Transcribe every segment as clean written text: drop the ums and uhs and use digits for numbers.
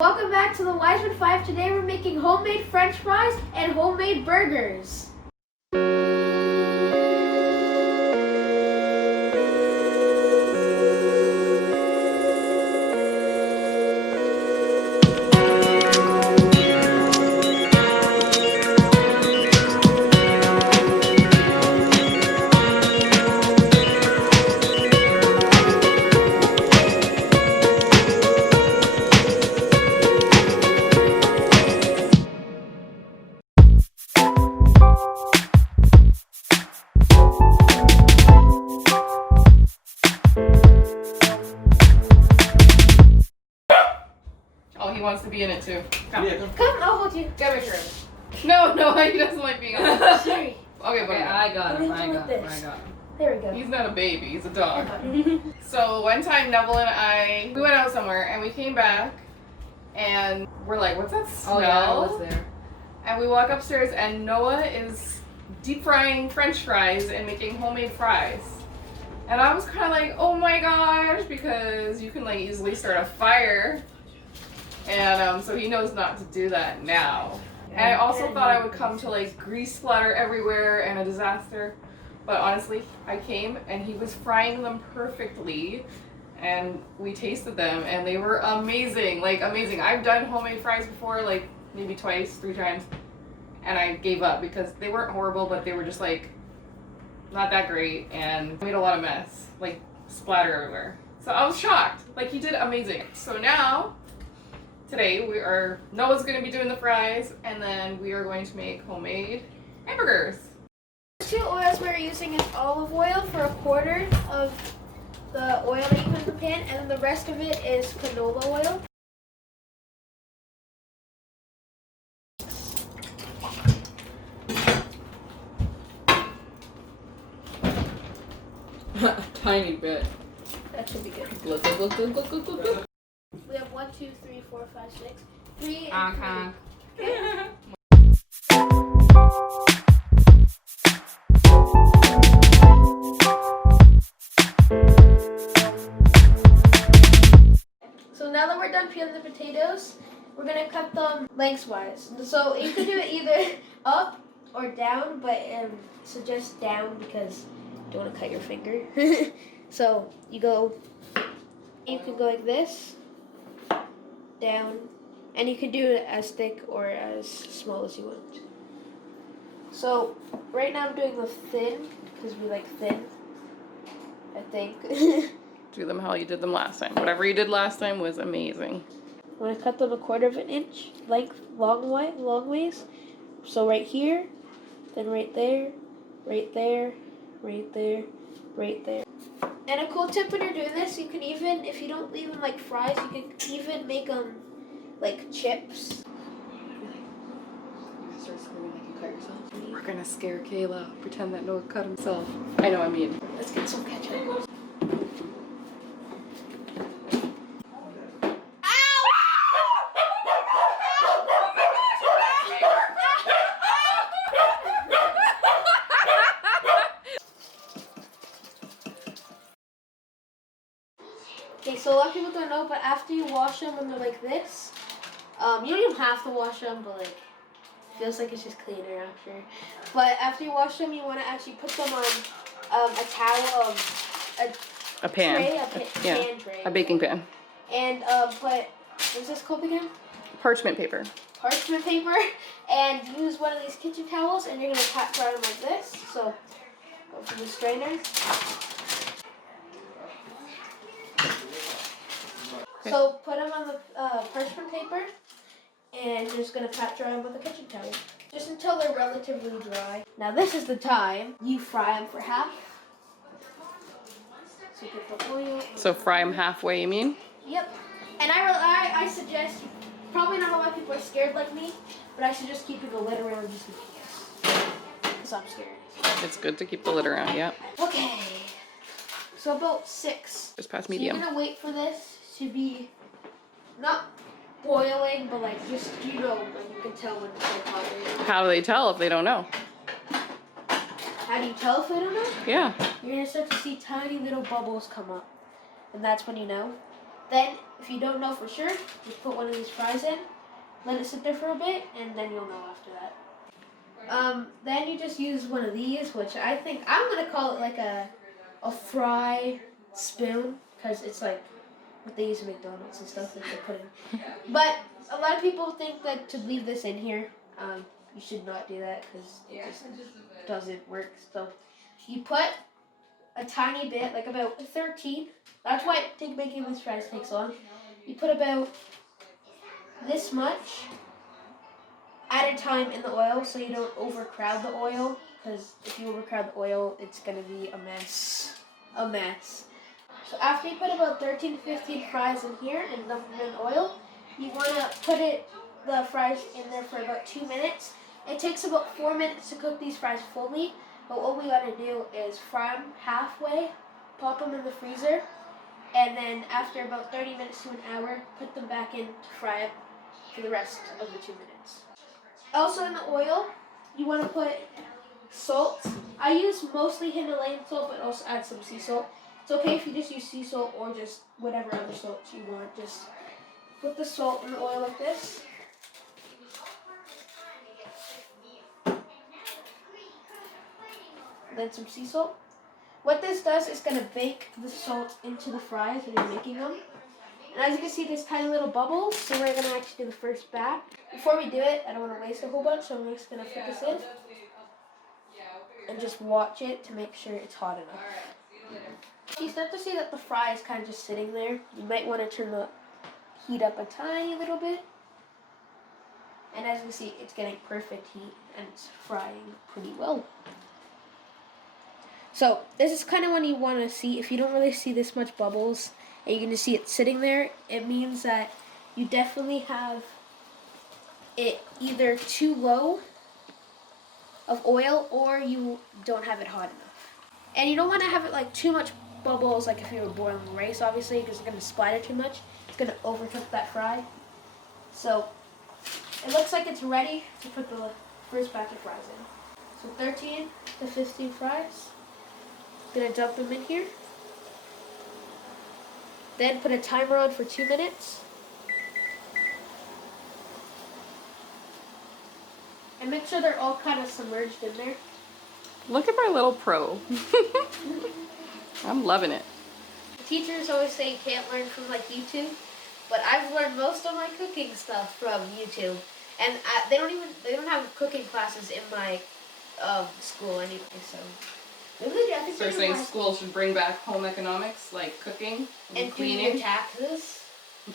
Welcome back to the Wiseman5. Today we're making homemade French fries and homemade burgers. Oh, he wants to be in it too. Come, Come, I'll hold you. get my shirt. No, he doesn't like being on it. Sherry. Okay, I got him. There we go. He's not a baby, he's a dog. So one time Neville and we went out somewhere and we came back and we're like, what's that smell? Oh yeah, I was there. And we walk upstairs and Noah is deep frying French fries and making homemade fries. And I was kind of like, oh my gosh, because you can like easily start a fire. And so he knows not to do that now. And I also thought I would come to like grease splatter everywhere and a disaster. But honestly, I came and he was frying them perfectly. And we tasted them and they were amazing, like amazing. I've done homemade fries before, like maybe twice, 3 times. And I gave up because they weren't horrible, but they were just like not that great and made a lot of mess, like splatter everywhere. So I was shocked, like he did amazing. So now, today Noah's gonna be doing the fries and then we are going to make homemade hamburgers. The 2 oils we're using is olive oil for 1/4 of the oil that you put in the pan, and then the rest of it is canola oil. Tiny bit. That should be good. Look. We have 1, 2, 3, 4, 5, 6. 3 and 3. Okay. So now that we're done peeling the potatoes, we're gonna cut them lengthwise. So you can do it either up or down, but suggest down because you don't want to cut your finger. So you can go like this, down, and you can do it as thick or as small as you want. So right now I'm doing the thin because we like thin, I think. Do them how you did them last time. Whatever you did last time was amazing. I'm going to cut them 1/4 inch length long ways. So right here, then right there, right there, right there, right there. And a cool tip when you're doing this, you can even, if you don't leave them like fries, you can even make them like chips. You start screaming like you cut yourself. We're gonna scare Kayla, pretend that Noah cut himself. I know, I mean. Let's get some ketchup. Okay, so a lot of people don't know, but after you wash them when they're like this, you don't even have to wash them, but like, it feels like it's just cleaner after. But after you wash them, you want to actually put them on a towel, A pan. tray, pan tray. A baking pan. And put, what's this called again? Parchment paper. Parchment paper, and use one of these kitchen towels, and you're gonna pat dry them like this. So go for the strainer. So put them on the parchment paper, and you're just gonna pat dry them with a kitchen towel, just until they're relatively dry. Now this is the time you fry them for half. So you get the oil. So fry them halfway, you mean? Yep. And I suggest, probably not a lot of people are scared like me, but I suggest keeping a lid around just in case, because I'm scared. It's good to keep the lid around, yeah. Okay. So about 6. Just past So medium. you're gonna wait for this to be not boiling, but like just, like you can tell when it's like hot. How do they tell if they don't know? How do you tell if they don't know? Yeah. You're gonna start to see tiny little bubbles come up, and that's when you know. Then, if you don't know for sure, just put one of these fries in, let it sit there for a bit, and then you'll know after that. Then you just use one of these, which I think, I'm going to call it like a fry spoon, because it's like what they use in McDonald's and stuff that they put in. But a lot of people think that to leave this in here, you should not do that, because it just doesn't work. So you put a tiny bit, like about 13. That's why I think making these fries takes long. You put about this much at a time in the oil, so you don't overcrowd the oil, because if you overcrowd the oil, it's going to be a mess. A mess. So after you put about 13 to 15 fries in here and dump them in oil, you want to put the fries in there for about 2 minutes. It takes about 4 minutes to cook these fries fully, but what we want to do is fry them halfway, pop them in the freezer, and then after about 30 minutes to an hour, put them back in to fry it for the rest of the 2 minutes. Also in the oil, you want to put salt. I use mostly Himalayan salt, but also add some sea salt. It's okay if you just use sea salt or just whatever other salts you want. Just put the salt in the oil like this. Then some sea salt. What this does is going to bake the salt into the fries when you're making them. And as you can see, there's tiny little bubbles, so we're going to actually do the first batch. Before we do it, I don't want to waste a whole bunch, so I'm just going to put this in and just watch it to make sure it's hot enough. You start to see that the fry is kind of just sitting there. You might want to turn the heat up a tiny little bit. And as you can see, it's getting perfect heat and it's frying pretty well. So this is kind of when you want to see, if you don't really see this much bubbles and you can just see it sitting there, it means that you definitely have it either too low of oil or you don't have it hot enough. And you don't want to have it like too much bubbles, like if you were boiling rice, obviously, because it's going to splatter too much. It's going to overcook that fry. So it looks like it's ready to put the first batch of fries in. So 13 to 15 fries. Gonna dump them in here. Then put a timer on for 2 minutes. And make sure they're all kind of submerged in there. Look at my little pro. I'm loving it. Teachers always say you can't learn from like YouTube, but I've learned most of my cooking stuff from YouTube. And they don't have cooking classes in my school anyway, so. Maybe they do. I think So you're saying school should bring back home economics, like cooking and cleaning, cleaning? Taxes.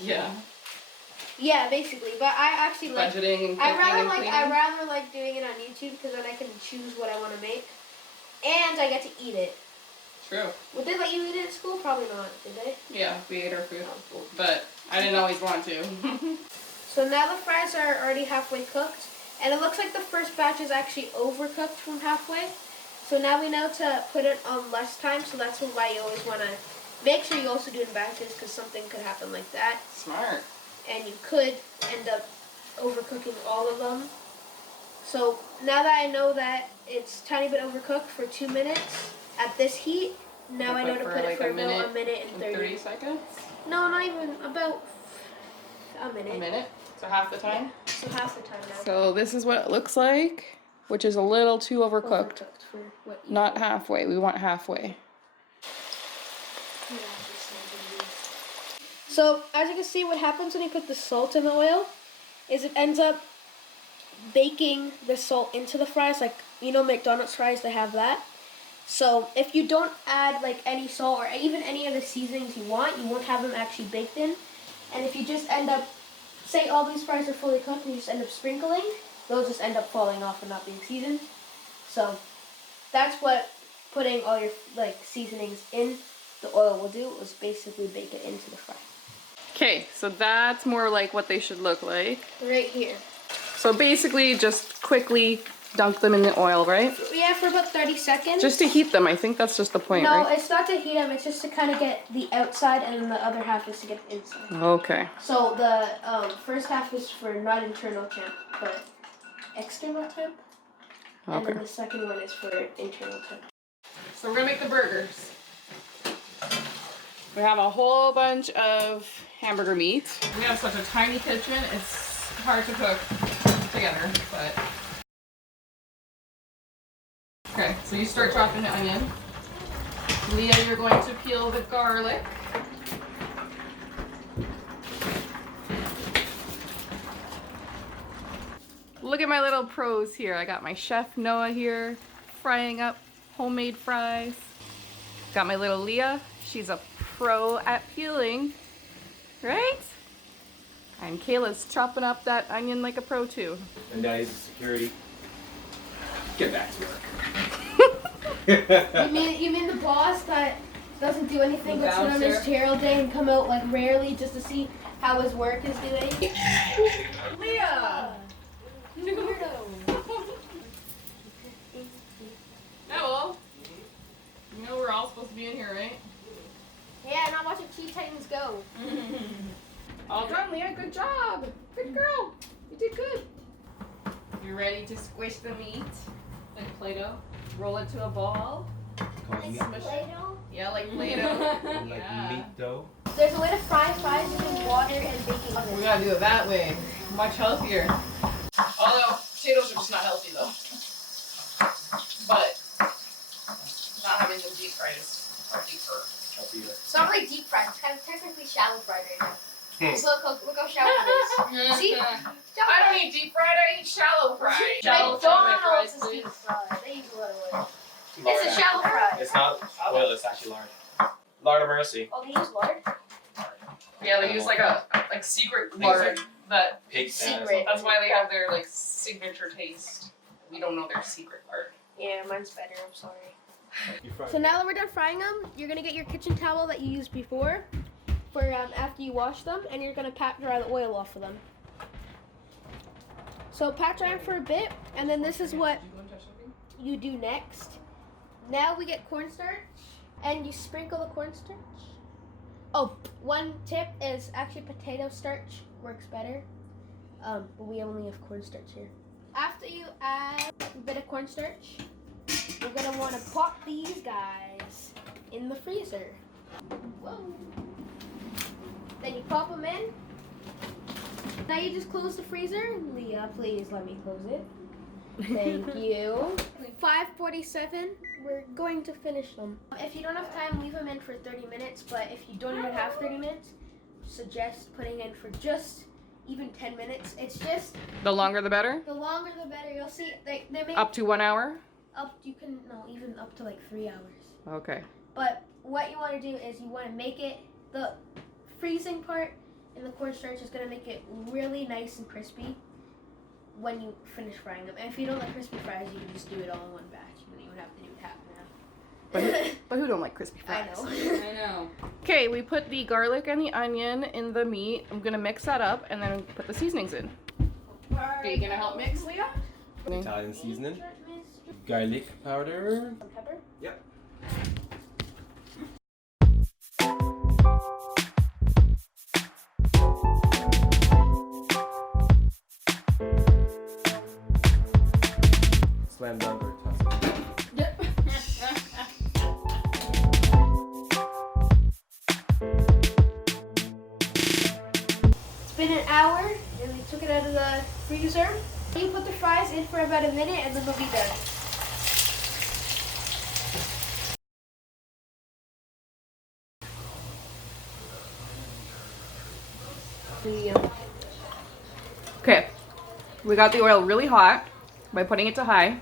Yeah. Yeah, basically. But I actually like Budgeting and cooking I rather like doing it on YouTube because then I can choose what I want to make, and I get to eat it. True. Would they let you eat it at school? Probably not. Did they? Yeah, we ate our food, but I didn't always want to. So now the fries are already halfway cooked, and it looks like the first batch is actually overcooked from halfway. So now we know to put it on less time, so that's why you always want to make sure you also do it in batches, because something could happen like that. Smart. And you could end up overcooking all of them. So now that I know that it's a tiny bit overcooked for 2 minutes at this heat, now I know to put it for about a minute and 30 seconds? No, not even, about a minute. A minute? So half the time? Yeah. So half the time now. So this is what it looks like, which is a little too overcooked. For what you Not halfway. We want halfway. So as you can see, what happens when you put the salt in the oil is it ends up baking the salt into the fries. Like, you know, McDonald's fries, they have that. So if you don't add like any salt or even any other seasonings you want, you won't have them actually baked in. And if you just end up, say all these fries are fully cooked and you just end up sprinkling, they'll just end up falling off and not being seasoned. So that's what putting all your like seasonings in the oil will do, is basically bake it into the fry. Okay, so that's more like what they should look like. Right here. So basically just quickly dunk them in the oil, right? Yeah, for about 30 seconds. Just to heat them. I think that's just the point, no, right? it's not to heat them. It's just to kind of get the outside, and then the other half is to get the inside. Okay. So the first half is for not internal temp, but external temp. And Okay. then the second one is for internal temp. So we're gonna make the burgers. We have a whole bunch of hamburger meat. We have such a tiny kitchen, it's hard to cook together, but... Okay, so you start chopping the onion. Leah, you're going to peel the garlic. Look at my little pros here. I got my chef Noah here, frying up homemade fries. Got my little Leah. She's a pro at peeling, right? And Kayla's chopping up that onion like a pro too. And Daddy's a security. Get back to work. You mean the boss that doesn't do anything but sit on his bouncer. chair all day and come out like rarely just to see how his work is doing? Leah! Noel, you know we're all supposed to be in here, right? Yeah, and I'm watching Teen Titans Go. All done, Leah. Good job. Good girl. You did good. You ready to squish the meat like Play-Doh? Roll it to a ball. Called meat. Smush it. Play-Doh? Yeah, like Play-Doh. Like Yeah. meat dough. There's a way to fry fries using water and baking We powder. gotta do it that way. Much healthier. Although potatoes are just not healthy though. But not having them deep fried is deeper. I'll see you. It's not really deep fried. It's kind of technically shallow fried right now. Hmm. So look how shallow it is. See? I don't eat deep fried, I eat shallow fried. McDonald's is deep fried. They use a lot of oil. It's a shallow fry. It's not oil, it's actually lard. Lard of mercy. Oh, they use lard? Yeah, they use like secret Things lard like that pig fat. Secret. that's why they have their like signature taste. We don't know their secret lard. Yeah, mine's better. I'm sorry. You fry So now that we're done frying them, you're gonna get your kitchen towel that you used before for after you wash them, and you're gonna pat dry the oil off of them. So pat dry them for a bit, and then this is what you do next. Now we get cornstarch, and you sprinkle the cornstarch. Oh, one tip is actually potato starch works better, but we only have cornstarch here. After you add a bit of cornstarch, you're gonna want to pop these guys in the freezer. Whoa. Then you pop them in. Now you just close the freezer. Leah, please let me close it. Thank you. 5:47. We're going to finish them. If you don't have time, leave them in for 30 minutes. But if you don't even have 30 minutes, suggest putting in for just even 10 minutes. It's just The longer the better? the longer the better. You'll see they make Up to 1 hour? you can even up to like 3 hours. Okay. But what you want to do is you want to make it the freezing part in the cornstarch is going to make it really nice and crispy when you finish frying them. And if you don't like crispy fries, you can just do it all in one batch. You don't even have to do half and half. But who don't like crispy I fries? know. I know. Okay, we put the garlic and the onion in the meat. I'm gonna mix that up and then put the seasonings in. Are you gonna help mix, Leah? Italian seasoning. Garlic powder. Some pepper. Yep. Slam dunk or toss it. Yep. It's been an hour, and we took it out of the freezer. You put the fries in for about a minute, and then they'll be done. Okay, we got the oil really hot by putting it to high.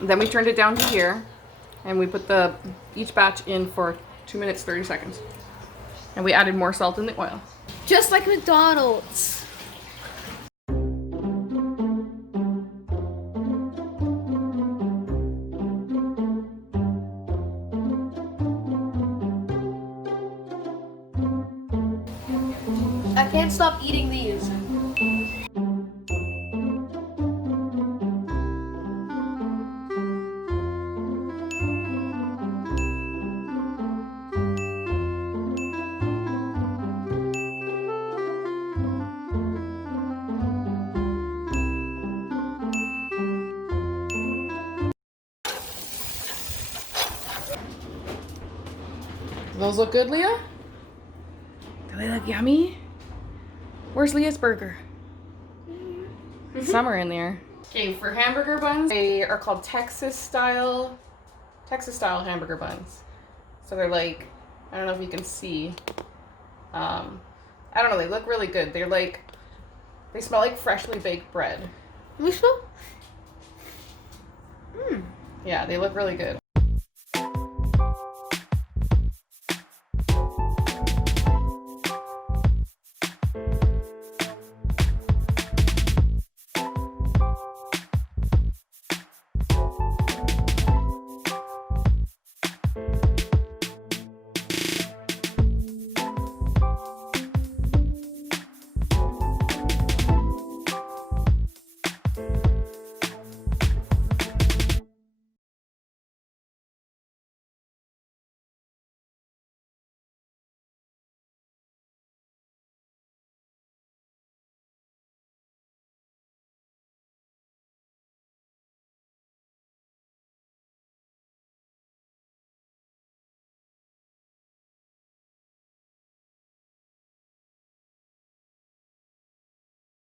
Then we turned it down to here, and we put each batch in for 2 minutes 30 seconds. And we added more salt in the oil. Just like McDonald's. I can't stop eating these. those look good, Leah? Do they look yummy? Where's Leah's burger? Some are in there. Okay, for hamburger buns, they are called Texas style hamburger buns. So they're like, I don't know if you can see. I don't know, they look really good. They're like, they smell like freshly baked bread. Let me smell. Yeah, they look really good.